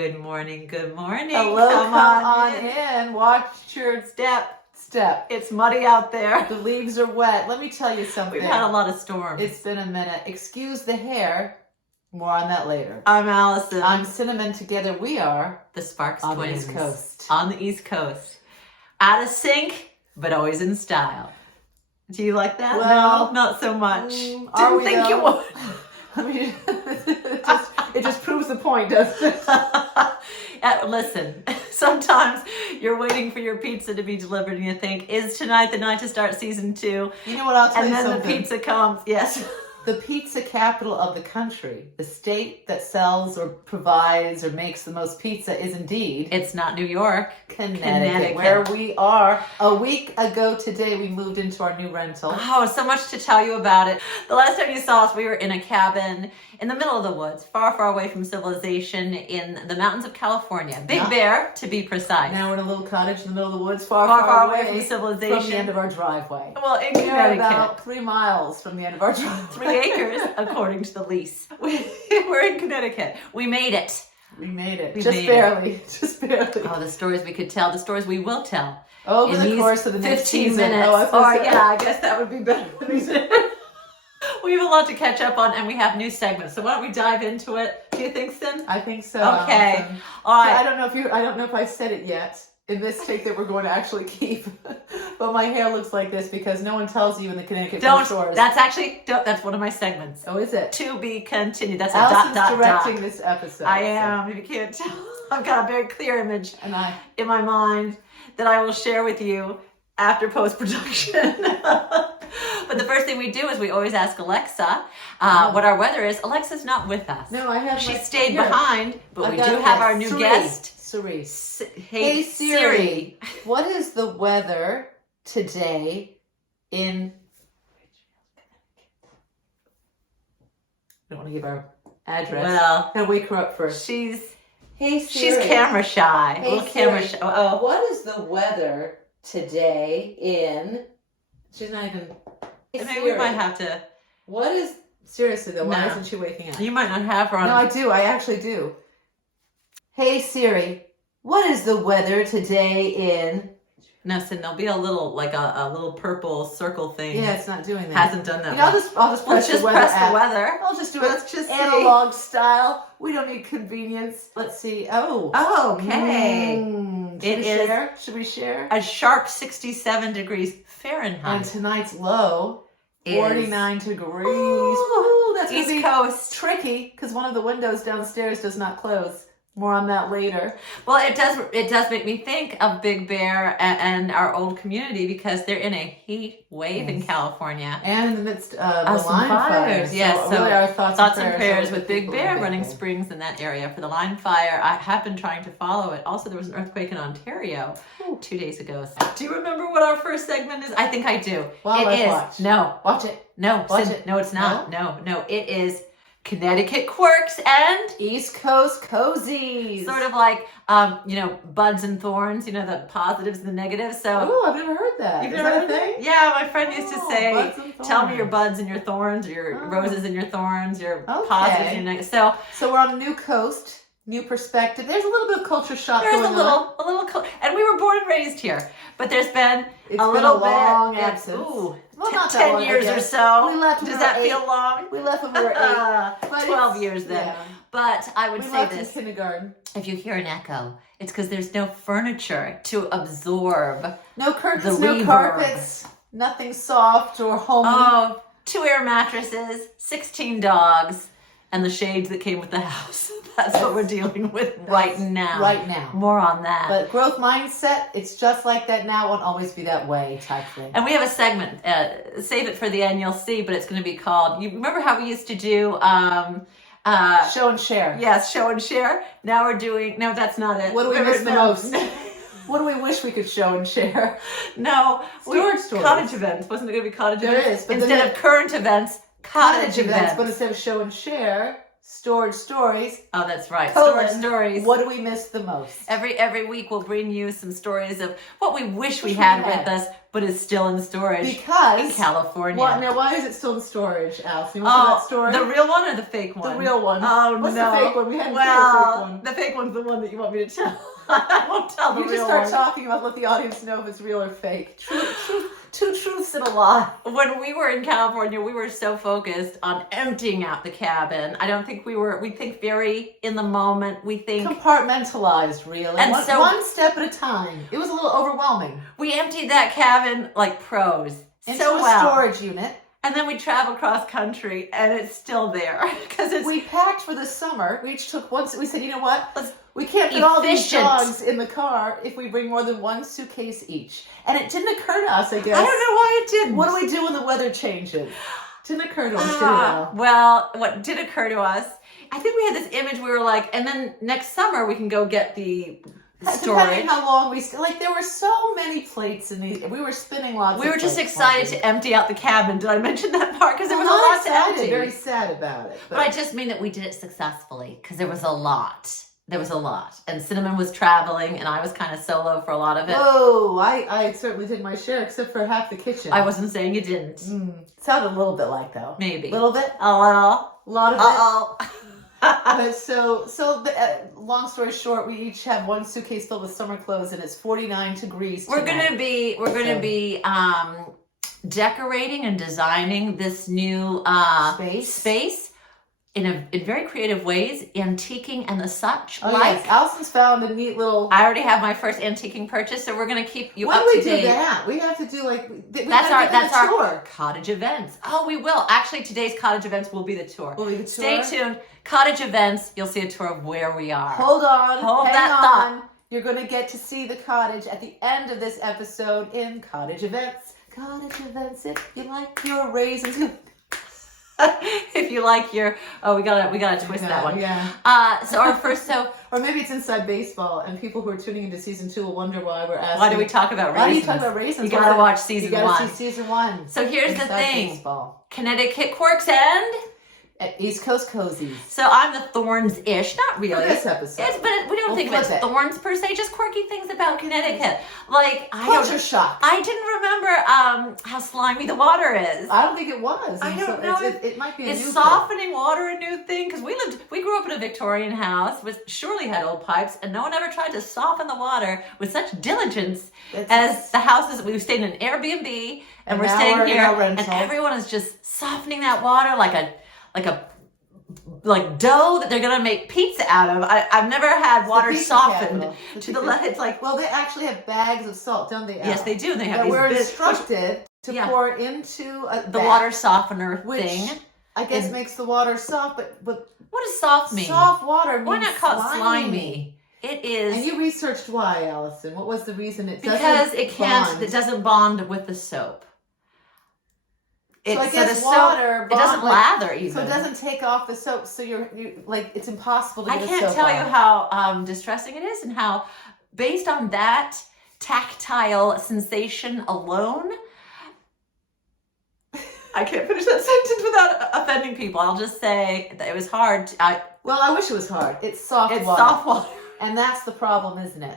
Good morning. Good morning. Hello, come on in. Watch your step. It's muddy out there. The leaves are wet. Let me tell you something. We've had a lot of storms. It's been a minute. Excuse the hair. More on that later. I'm Allison. I'm Cinnamon. Together we are the Sparks on Twins. the East Coast. On the East Coast. Out of sync, but always in style. Do you like that? Well, no, not so much. Didn't think you would. I mean, it just proves the point, doesn't it? Listen, sometimes you're waiting for your pizza to be delivered and you think, is tonight the night to start season 2? You know what, I'll tell you something. And then the pizza comes, yes. The pizza capital of the country, the state that sells or provides or makes the most pizza is indeed... It's not New York. Connecticut, where we are. A week ago today, we moved into our new rental. Oh, so much to tell you about it. The last time you saw us, we were in a cabin in the middle of the woods, far, far away from civilization in the mountains of California. Big Bear, to be precise. Now we're in a little cottage in the middle of the woods, far, far away from civilization. From the end of our driveway. Well, in Connecticut. About 3 miles from the end of our driveway. 3 acres, according to the lease. We're in Connecticut. We made it. We made it. We just made barely. it. Just barely. Oh, the stories we could tell. The stories we will tell. Over the course of the next 15 season. minutes. I guess that would be better. We have a lot to catch up on, and we have new segments. So why don't we dive into it? Do you think, Sin? I think so. Okay. All right. So I don't know if I said it yet in this take that we're going to actually keep, but my hair looks like this because no one tells you in the Connecticut stores. That's one of my segments. Oh, is it? To be continued. That's a Allison's directing this episode. I am. If you can't tell, I've got a very clear image in my mind that I will share with you after post-production. But the first thing we do is we always ask Alexa what our weather is. Alexa's not with us. No, I have. She stayed behind, but we do have our new guest. Siri. Hey Siri. What is the weather today in... I don't want to give our address. Well, I'll wake her up first. Hey Siri. She's camera shy. Hey, little camera shy. Oh. What is the weather today in... She's not even... Hey, maybe we might have to... What is... Seriously though, why isn't she waking up? You might not have her on... No, I do. I actually do. Hey Siri, what is the weather today in... No, so there'll be a little, like a little purple circle thing. Yeah, it's not doing that. Hasn't done that. You know, I'll just press the weather. I'll just do it analog style. We don't need convenience. Let's see. Oh, okay. Should we share? A sharp 67 degrees Fahrenheit. And tonight's low, 49 degrees. Ooh, that's East Coast. Tricky because one of the windows downstairs does not close. More on that later. Well, it does make me think of Big Bear and our old community because they're in a heat wave in California. And in the midst of the line fires. Yes, so really our thoughts and prayers with Big Bear running springs in that area for the line fire. I have been trying to follow it. Also, there was an earthquake in Ontario 2 days ago. Do you remember what our first segment is? I think I do. Wildlife Watch. No. Watch it. No. Watch it. No, it's not. No. It is Connecticut quirks and East Coast cozies. Sort of like, buds and thorns, the positives and the negatives. So, oh, I've never heard that. You've never heard that? Yeah, my friend used to say, tell me your buds and your thorns, or your roses and your thorns, your positives and your negatives. So we're on a new coast, new perspective. There's a little bit of culture shock going on. A little, and we were born and raised here, but the's been a long bit. absence. Ooh. Well, not 10 long, years or so. We left Does that feel long? We left when we were 8. 12 years then. Yeah. But I would say this. In kindergarten. If you hear an echo, it's because there's no furniture to absorb. No curtains, no carpets, nothing soft or homey. Oh, 2 air mattresses, 16 dogs, and the shades that came with the house. That's what we're dealing with right now. Right now. More on that. But growth mindset, it's just like that now, won't always be that way type thing. And we have a segment, save it for the end, you'll see, but it's going to be called, you remember how we used to do... show and share. Yes, show and share. Now we're doing... No, that's not it. What do we miss the most? What do we wish we could show and share? No. Storage stories. Cottage events. Wasn't it going to be cottage events? There is. But instead of current events, cottage events. But instead of show and share... Storage Stories. Oh, that's right. Colon, Storage stories. What do we miss the most? Every week we'll bring you some stories of what we wish we had with us, but is still in storage Because in California. Now, why is it still in storage, Alice? You want that story? The real one or the fake one? The real one. Oh, What's no. the fake one? We hadn't seen the fake one. The fake one's the one that you want me to tell. I won't tell the You real just start one. talking about let the audience know if it's real or fake. Two truths and a lie. When we were in California, we were so focused on emptying out the cabin. I don't think we think very in the moment. We think Compartmentalized, really. And One step at a time. It was a little overwhelming. we emptied that cabin like pros. Into so a well. storage unit. And then we travel cross country and it's still there. Because We packed for the summer. We each took we said, you know what? Let's We can't fit all these efficient. dogs in the car if we bring more than one suitcase each. And it didn't occur to us, I guess. I don't know why it didn't. What do we do when the weather changes? Didn't occur to us, did it? Well, what did occur to us, I think we had this image, we were like, and then next summer we can go get the storage. Depending how long there were so many plates in these. We were spinning lots. We of were just plates, excited weren't we? to empty out the cabin. Did I mention that part? Because there was Not a lot excited, to empty. very sad about it. But I just mean that we did it successfully because there was a lot. There was a lot. And Cinnamon was traveling and I was kind of solo for a lot of it. Oh, I certainly did my share, except for half the kitchen. I wasn't saying you didn't. Sounded a little bit like, though. Maybe. A little bit? A little. A lot of it? Uh-oh. Long story short, we each have one suitcase filled with summer clothes, and it's 49 degrees. We're gonna be decorating and designing this new space in very creative ways, antiquing and the such. Yes. Allison's found a neat little. I already have my first antiquing purchase, so we're gonna keep you When up do to we date. do that? We have to do That's our tour. cottage events. Oh, we will. Actually, today's cottage events will be the tour. Will be the Stay tour? tuned. Cottage events, you'll see a tour of where we are. Hold on. Hold hang that on. thought. You're going to get to see the cottage at the end of this episode in Cottage Events. Cottage Events, if you like your raisins. If you like your, we gotta twist that one. Yeah. So our first, Or maybe it's Inside Baseball, and people who are tuning into season 2 will wonder why we're asking. why do we talk about raisins? Why do you talk about raisins? You gotta watch season 1. You gotta see season 1. So here's the Inside thing. Baseball. Connecticut quirks and At East Coast Cozies. so I'm the thorns-ish, not really. For this episode. We don't think of it as thorns per se, just quirky things about Connecticut. Like Culture shock. I didn't remember how slimy the water is. I don't think it was. I don't know. It might be a new Is thing. softening water a new thing? Because we grew up in a Victorian house, which surely had old pipes, and no one ever tried to soften the water with such diligence as the houses. We stayed in an Airbnb, and we're now staying we're in here, our rental. and everyone is just softening that water like dough that they're gonna make pizza out of. I've never had water pizza softened capital. to the left. It's like, Well, they actually have bags of salt, don't they? yes, they do. They have That these we're big- instructed to pour into the bag, water softener which thing. I guess makes the water soft, but What does soft mean? soft water means Why not call it slimy. slimy? It is. And you researched why, Allison? What was the reason it doesn't Because it can't, bond? it doesn't bond with the soap. So I the guess soap, water it doesn't lather even. So it doesn't take off the soap. So you're like it's impossible to I get can't the soap tell off. you how distressing it is and how, based on that tactile sensation alone, I can't finish that sentence without offending people. I'll just say that it was hard. Well, I wish it was hard. It's soft It's water. soft water. And that's the problem, isn't it?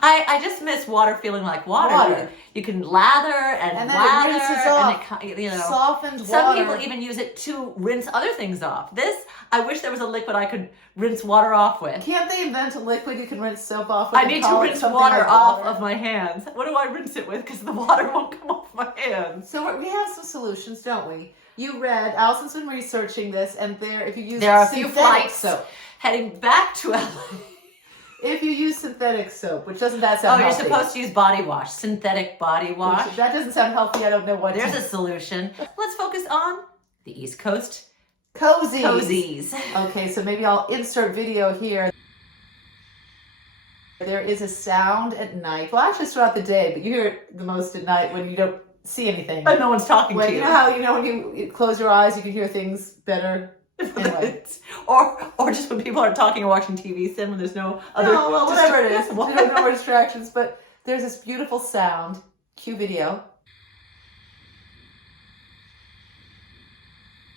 I just miss water feeling like water. You can lather and then lather, it rinses off. and it Softened Some water. people even use it to rinse other things off. I wish there was a liquid I could rinse water off with. Can't they invent a liquid you can rinse soap off with? I need to call it rinse something water like off water? of my hands. What do I rinse it with? Because the water won't come off my hands. So we have some solutions, don't we? You read, Allison's been researching this, and if you use There are a few synthetic flights soap. heading back to LA. If you use synthetic soap, which doesn't that sound You're healthy? supposed to use body wash, synthetic body wash. Which, that doesn't sound healthy. I don't know what. There's a solution. Let's focus on the East Coast Cozies. cozies. Okay, so maybe I'll insert video here. There is a sound at night. Well, actually, it's throughout the day, but you hear it the most at night when you don't see anything. And no one's talking When, to you. you know how when you close your eyes, you can hear things better. Anyway. or just when people are talking or watching TV, then when there's no other... No, well, whatever it is. There No more distractions. But there's this beautiful sound. Cue video.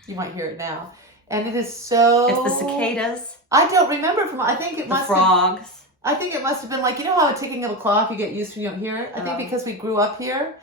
You might hear it now. And it is so... It's the cicadas. I don't remember from... I think it The must frogs. I think it must have been like, you know how a ticking of a clock you get used to when you don't hear it? I think because we grew up here,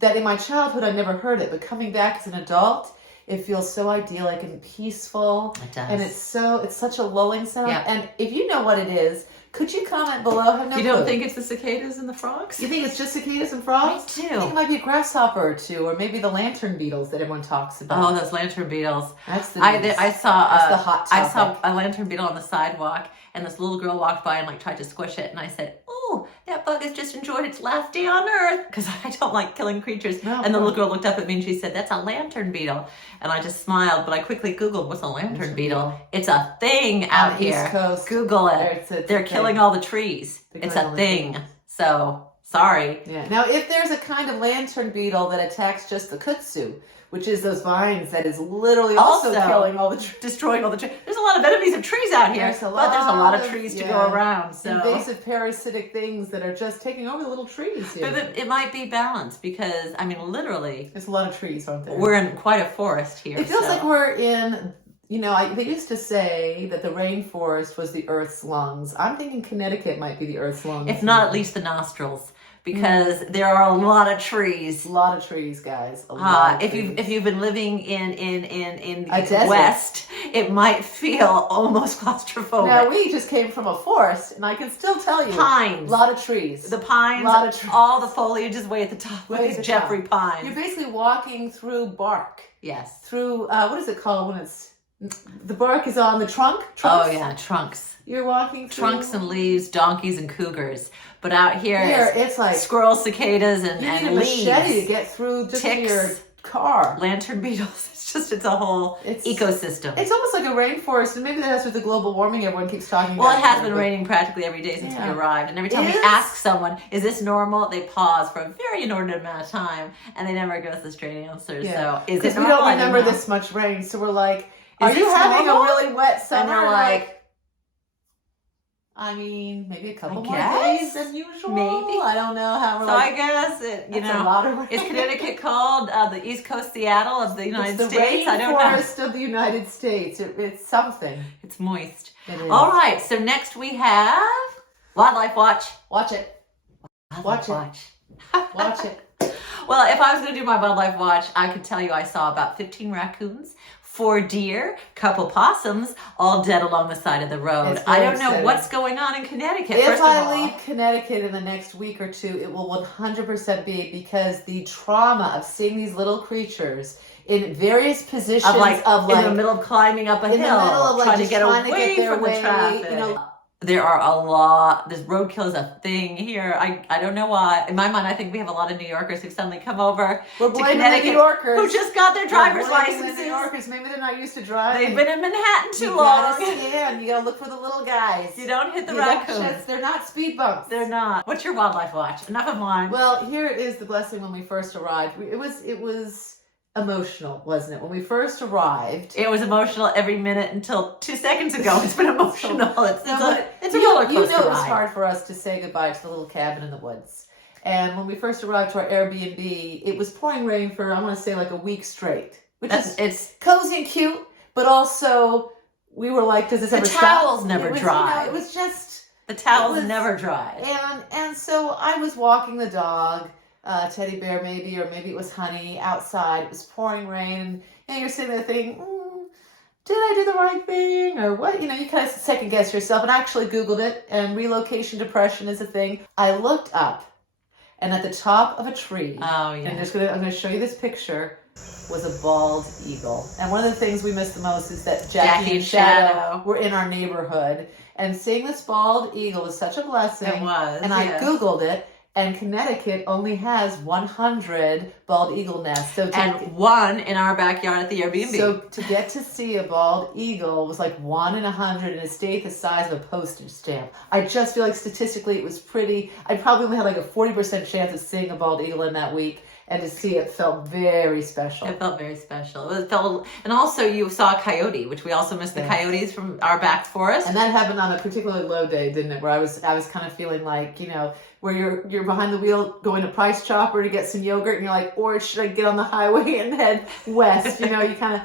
that in my childhood I never heard it. But coming back as an adult, it feels so idyllic and peaceful. It does. And it's such a lulling sound. Yeah. And if you know what it is, could you comment below? I have no You clue. don't think it's the cicadas and the frogs? You think it's just cicadas and frogs? I do. I think it might be a grasshopper or two, or maybe the lantern beetles that everyone talks about. Oh, those lantern beetles. That's the I saw That's the hot I topic. saw a lantern beetle on the sidewalk, and this little girl walked by and like tried to squish it, and I said, "Oh, that bug has just enjoyed its last day on Earth," because I don't like killing creatures. No, and the little girl looked up at me and she said, "That's a lantern beetle," and I just smiled. But I quickly Googled, "What's a lantern beetle?" It's a thing out On here. East Coast. Google it. It's a They're thing. killing all the trees. They're It's killing a all the thing. trees. So sorry. Yeah. Now, if there's a kind of lantern beetle that attacks just the kudzu, which is those vines that is literally also killing all the trees. Destroying all the trees. There's a lot of enemies of trees out here, There's a but there's a lot of lot trees to of- go yeah. around. So Invasive parasitic things that are just taking over the little trees here. but it might be balanced because I mean, literally, There's a lot of trees, aren't there? we're in quite a forest here. It feels so. like we're in, they used to say that the rainforest was the Earth's lungs. I'm thinking Connecticut might be the Earth's lungs. if not at least the nostrils, because there are a lot of trees. A lot of trees, guys. A lot of If trees. you've been living in A the desert. West, it might feel almost claustrophobic. Now, we just came from a forest, and I can still tell you, Pines. a lot of trees. The pines, Lot of trees. all the foliage is way at the top. Way With at these the Jeffrey top. pines. You're basically walking through bark. Yes. Through, what is it called when it's, the bark is on the trunk? Oh Trunks? yeah, trunks. You're walking through. Trunks and leaves, donkeys and cougars. But out here, Here, it's like, squirrels, cicadas, and, you need a and leaves. machete to get through just to Ticks. your car. Lantern beetles. It's a whole ecosystem. It's almost like a rainforest, and maybe that's with the global warming everyone keeps talking about. Well, it has been raining practically every day since Yeah. we arrived. And every time It we is? ask someone, is this normal? They pause for a very inordinate amount of time, and they never give us a straight answer. Yeah. So, is it Because we normal? don't I don't remember know. this much rain, so we're like, are Is you this having normal? a really wet summer? And they're like, I mean, maybe a couple I more guess. days than usual. Maybe. I don't know how we're So like, I guess, it, that's a lot of rain. is Connecticut called the East Coast Seattle of the United It's the States? I don't know. rainforest of the United States. It's something. It's moist. It is. All right, so next we have Wildlife Watch. Watch it. Watch it. Watch. Watch it. Well, if I was going to do my Wildlife Watch, I could tell you I saw about 15 raccoons, 4 deer, couple possums, all dead along the side of the road. It's I very don't know upsetting. what's going on in Connecticut, If first of I all. leave Connecticut in the next week or two, it will 100% be because the trauma of seeing these little creatures in various positions of in the middle of climbing up a hill, in the middle of like trying to just get trying to away get their from way, the traffic. you know. There are a lot. This roadkill is a thing here. I don't know why. In my mind, I think we have a lot of New Yorkers who've suddenly come over We're to blaming the Connecticut New Yorkers. who just got their driver's We're blaming licenses. The New Yorkers, maybe they're not used to driving. They've been in Manhattan too You long. gotta scan. You gotta look for the little guys. You don't hit the You don't raccoons. just- They're not speed bumps. They're not. What's your Wildlife Watch? Enough of mine. Well, here is the blessing when we first arrived. It was emotional, wasn't it? When we first arrived. It was emotional every minute until 2 seconds ago. It's been emotional. It's a You- roller coaster You know it was ride. hard for us to say goodbye to the little cabin in the woods. And when we first arrived to our Airbnb, it was pouring rain for, I want to say, like a week straight. Which is It's cozy and cute, but also we were like, does this The ever stop? towels never It was, dry. it was just... the towels it was- never dry. And so I was walking the dog, Teddy Bear maybe, or maybe it was Honey, outside. It was pouring rain, and you're sitting there thinking, did I do the right thing, or what? You know, you kind of second guess yourself. And I actually Googled it, and relocation depression is a thing. I looked up, and at the top of a tree, Oh yeah. and I'm gonna show you this picture, was a bald eagle. And one of the things we miss the most is that Jackie and Shadow were in our neighborhood, and seeing this bald eagle was such a blessing. It was. And yes. I Googled it, and Connecticut only has 100 bald eagle nests. So And one in our backyard at the Airbnb. so to get to see a bald eagle was like 1 in 100 in a state the size of a postage stamp. I just feel like statistically it was pretty. I probably only had like a 40% chance of seeing a bald eagle in that week. And to see it felt very special. It felt very special. It felt, and also you saw a coyote, which we also missed the coyotes from our back forest. And that happened on a particularly low day, didn't it? Where I was kind of feeling like, you know, where you're behind the wheel going to Price Chopper to get some yogurt, and you're like, or should I get on the highway and head west? You know, you kind of,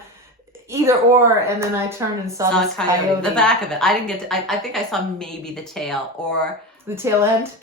either or, and then I turned and saw this coyote. The back of it. I didn't get to, I think I saw maybe the tail or the tail end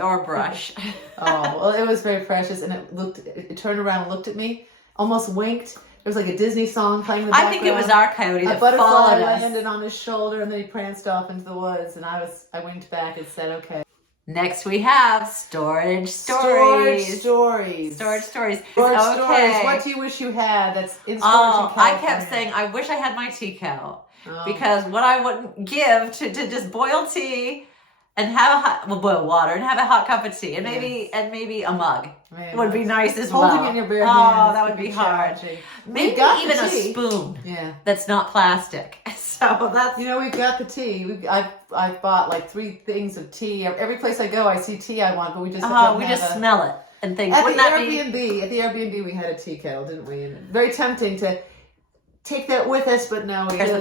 or brush. Oh, well, it was very precious, and it turned around and looked at me, almost winked. There was like a Disney song playing in the background. I think it was our coyote that a butterfly followed us. landed on his shoulder, and then he pranced off into the woods, and I winked back and said, okay. Next we have storage stories. Storage stories. What do you wish you had that's in storage in California? I kept saying, I wish I had my tea kettle. Because what I wouldn't give to just boil tea and have boil water and have a hot cup of tea and maybe a mug would be nice as well. Holding in your bare hands. Oh, that would be hard. Maybe even a spoon. Yeah. That's not plastic. So that's we've got the tea. I've bought like 3 things of tea. Every place I go, I see tea I want, but we just smell it and think. At the Airbnb, we had a tea kettle, didn't we? And very tempting to take that with us, but no. We just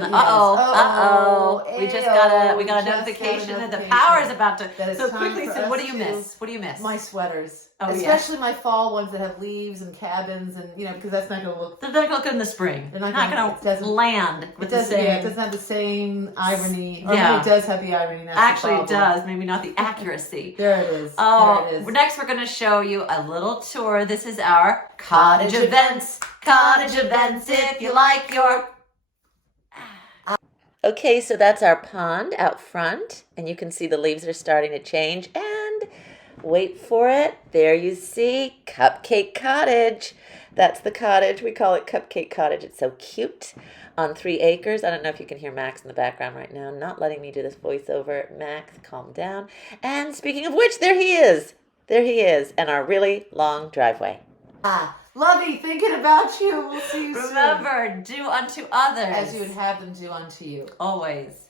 got a notification that the power is about to. So quickly, so what do you miss? What do you miss? My sweaters, especially my fall ones that have leaves and cabins, and because that's not going to look. They're not going to look in the spring. They're not going to land with the same. Yeah, it doesn't have the same irony. Or maybe it does have the irony. Actually, it does. Maybe not the accuracy. There it is. Oh, there it is. Next we're going to show you a little tour. This is our cottage events. Cottage events, if you like your... Okay, so that's our pond out front, and you can see the leaves are starting to change, and wait for it, there you see Cupcake Cottage. That's the cottage. We call it Cupcake Cottage. It's so cute. On 3 acres. I don't know if you can hear Max in the background right now, not letting me do this voiceover. Max, calm down. And speaking of which, there he is. There he is, and our really long driveway. Lovey, thinking about you. We'll see you soon. Remember, do unto others as you would have them do unto you. always.